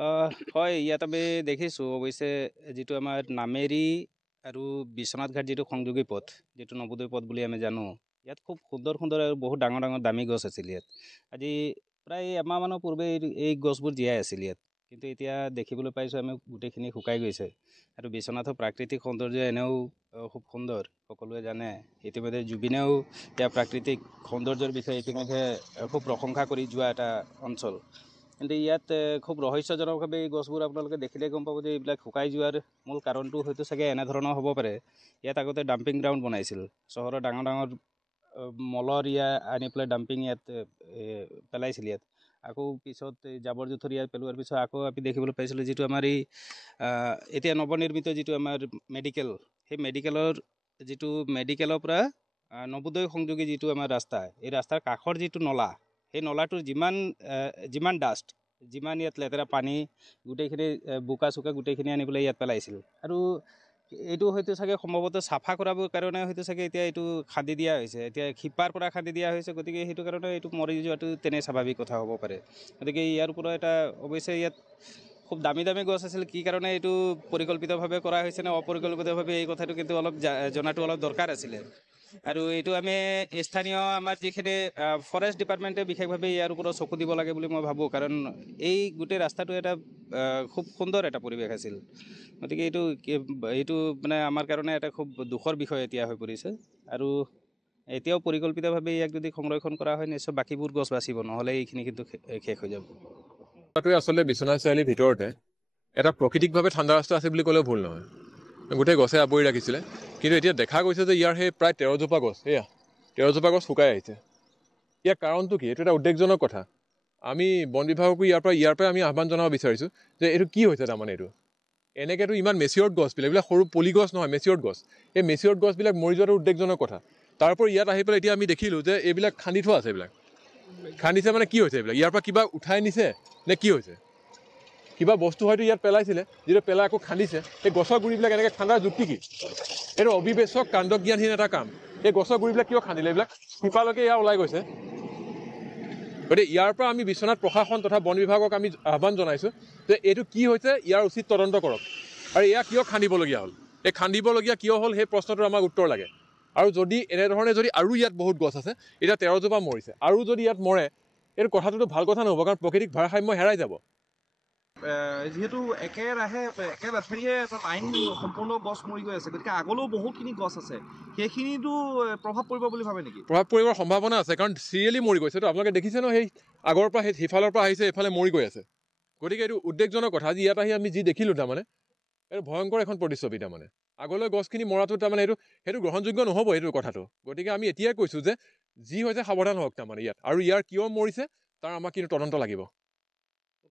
হয়, ইয়াত আমি দেখিছোঁ অৱশ্যে যিটো আমাৰ নামেৰি আৰু বিশ্বনাথ ঘাট যিটো সংযোগী পথ, যিটো নৱোদয় পথ বুলি আমি জানো, ইয়াত খুব সুন্দৰ সুন্দৰ আৰু বহুত ডাঙৰ ডাঙৰ দামী গছ আছিল ইয়াত। আজি প্ৰায় এমাহমানৰ পূৰ্বে এই গছবোৰ জীয়াই আছিল ইয়াত, কিন্তু এতিয়া দেখিবলৈ পাইছোঁ আমি গোটেইখিনি শুকাই গৈছে। আৰু বিশ্বনাথৰ প্ৰাকৃতিক সৌন্দৰ্য এনেও খুব সুন্দৰ, সকলোৱে জানে। ইতিমধ্যে জুবিনেও ইয়াৰ প্ৰাকৃতিক সৌন্দৰ্যৰ বিষয়ে ইতিমধ্যে খুব প্ৰশংসা কৰি যোৱা এটা অঞ্চল। কিন্তু ইয়াত খুব ৰহস্যজনকভাৱে এই গছবোৰ আপোনালোকে দেখিলে গম পাব যে এইবিলাক শুকাই যোৱাৰ মূল কাৰণটো হয়তো চাগে এনেধৰণৰ হ'ব পাৰে। ইয়াত আগতে ডাম্পিং গ্ৰাউণ্ড বনাইছিল, চহৰৰ ডাঙৰ ডাঙৰ মলৰ আনি পেলাই ডাম্পিং ইয়াত পেলাইছিল ইয়াত। আকৌ পিছত জাবৰ জোঁথৰ ইয়াত পেলোৱাৰ পিছত আকৌ আমি দেখিবলৈ পাইছিলোঁ যিটো আমাৰ এই এতিয়া নৱনিৰ্মিত যিটো আমাৰ মেডিকেল, সেই মেডিকেলৰ পৰা নৱোদয় সংযোগী যিটো আমাৰ ৰাস্তা, এই ৰাস্তাৰ কাষৰ যিটো নলা, সেই নলাটোৰ যিমান ডাষ্ট, যিমান ইয়াত লেতেৰা পানী, গোটেইখিনি বোকা চোকা গোটেইখিনি আনি পেলাই ইয়াত পেলাইছিল। আৰু এইটো হয়তো চাগে সম্ভৱতঃ চাফা কৰাবৰ কাৰণে হয়তো চাগে এতিয়া এইটো খান্দি দিয়া হৈছে, এতিয়া শিপাৰ পৰা খান্দি দিয়া হৈছে, গতিকে সেইটো কাৰণে এইটো মৰি যোৱাটো তেনে স্বাভাৱিক কথা হ'ব পাৰে। গতিকে ইয়াৰ পৰা এটা অৱশ্যে ইয়াত খুব দামী দামী গছ আছিল, কি কাৰণে এইটো পৰিকল্পিতভাৱে কৰা হৈছে নে অপৰিকল্পিতভাৱে, এই কথাটো কিন্তু অলপ জনাটো অলপ দৰকাৰ আছিলে। আৰু এইটো আমি স্থানীয় আমাৰ যিখিনি ফৰেষ্ট ডিপাৰ্টমেণ্টে বিশেষভাৱে ইয়াৰ ওপৰত চকু দিব লাগে বুলি মই ভাবোঁ, কাৰণ এই গোটেই ৰাস্তাটো এটা খুব সুন্দৰ এটা পৰিৱেশ আছিল। গতিকে এইটো মানে আমাৰ কাৰণে এটা খুব দুখৰ বিষয় এতিয়া হৈ পৰিছে। আৰু এতিয়াও পৰিকল্পিতভাৱে ইয়াক যদি সংৰক্ষণ কৰা হয়, নিশ্চয় বাকীবোৰ গছ বাচিব, নহ'লে এইখিনি কিন্তু শেষ হৈ যাব। আচলতে বিশ্বনাথ চাৰিআলিৰ ভিতৰতে এটা প্ৰাকৃতিকভাৱে ঠাণ্ডা ৰাস্তা আছে বুলি ক'লেও ভুল নহয়। গোটেই গছে আৱৰি ৰাখিছিলে, কিন্তু এতিয়া দেখা গৈছে যে ইয়াৰ সেই প্ৰায় 13জোপা গছ, 13জোপা গছ শুকাই আহিছে। ইয়াৰ কাৰণটো কি? এইটো এটা উদ্বেগজনক কথা। আমি বন বিভাগকো ইয়াৰ পৰাই আমি আহ্বান জনাব বিচাৰিছোঁ যে এইটো কি হৈছে। তাৰমানে এইটো এনেকৈতো ইমান মেচিয়ৰ্ড গছবিলাক, এইবিলাক সৰু পলি গছ নহয়, মেচিয়ৰ্ড গছ। এই মেচিয়ৰ্ড গছবিলাক মৰি যোৱাটো উদ্বেগজনক কথা। তাৰপৰি ইয়াত আহি পেলাই এতিয়া আমি দেখিলোঁ যে এইবিলাক খান্দি থোৱা আছে। এইবিলাক খান্দিছে মানে কি হৈছে? এইবিলাক ইয়াৰ পৰা কিবা উঠাই নিছে নে কি হৈছে? কিবা বস্তু হয়তো ইয়াত পেলাইছিলে, যিটো পেলাই আকৌ খান্দিছে। এই গছৰ গুৰিবিলাক এনেকৈ খান্দাৰ যুক্তি কি? এইটো অবিবেচক কাণ্ডজ্ঞানহীন এটা কাম। এই গছৰ গুৰিবিলাক কিয় খান্দিলে? এইবিলাক শিপালৈকে ইয়াৰ ওলাই গৈছে। গতিকে ইয়াৰ পৰা আমি বিশ্বনাথ প্ৰশাসন তথা বন বিভাগক আমি আহ্বান জনাইছোঁ যে এইটো কি হৈছে, ইয়াৰ উচিত তদন্ত কৰক। আৰু এয়া কিয় খান্দিবলগীয়া হ'ল, এই খান্দিবলগীয়া কিয় হ'ল, সেই প্ৰশ্নটোৰ আমাক উত্তৰ লাগে। আৰু যদি এনেধৰণে যদি আৰু ইয়াত বহুত গছ আছে, এতিয়া 13জোপা মৰিছে, আৰু যদি ইয়াত মৰে, এইটো কথাটোতো ভাল কথা নহ'ব, কাৰণ প্ৰকৃতিক ভাৰসাম্য হেৰাই যাব। যিহেতু একেলেঠাৰিয়ে এটা লাইন সম্পূৰ্ণ গছ মৰি গৈ আছে, গতিকে আগলৈও বহুতখিনি গছ আছে, সেইখিনিতো প্ৰভাৱ পৰিব বুলি ভাবে নেকি? প্ৰভাৱ পৰিবৰ সম্ভাৱনা আছে, কাৰণ চিৰিয়েলি মৰি গৈছে। আপোনালোকে দেখিছে ন, সেই আগৰ পৰা সেই সিফালৰ পৰা আহিছে, এইফালে মৰি গৈ আছে। গতিকে এইটো উদ্বেগজনক কথা। আজি ইয়াত আহি আমি যি দেখিলোঁ, তাৰমানে এইটো ভয়ংকৰ এখন প্ৰতিচ্ছবি। তাৰমানে আগলৈ গছখিনি মৰাটো তাৰমানে সেইটো গ্ৰহণযোগ্য নহ'ব এইটো কথাটো। গতিকে আমি এতিয়াই কৈছোঁ যে যি হৈছে সাৱধান হওক তাৰমানে ইয়াত, আৰু ইয়াৰ কিয় মৰিছে তাৰ আমাক কিন্তু তদন্ত লাগিব।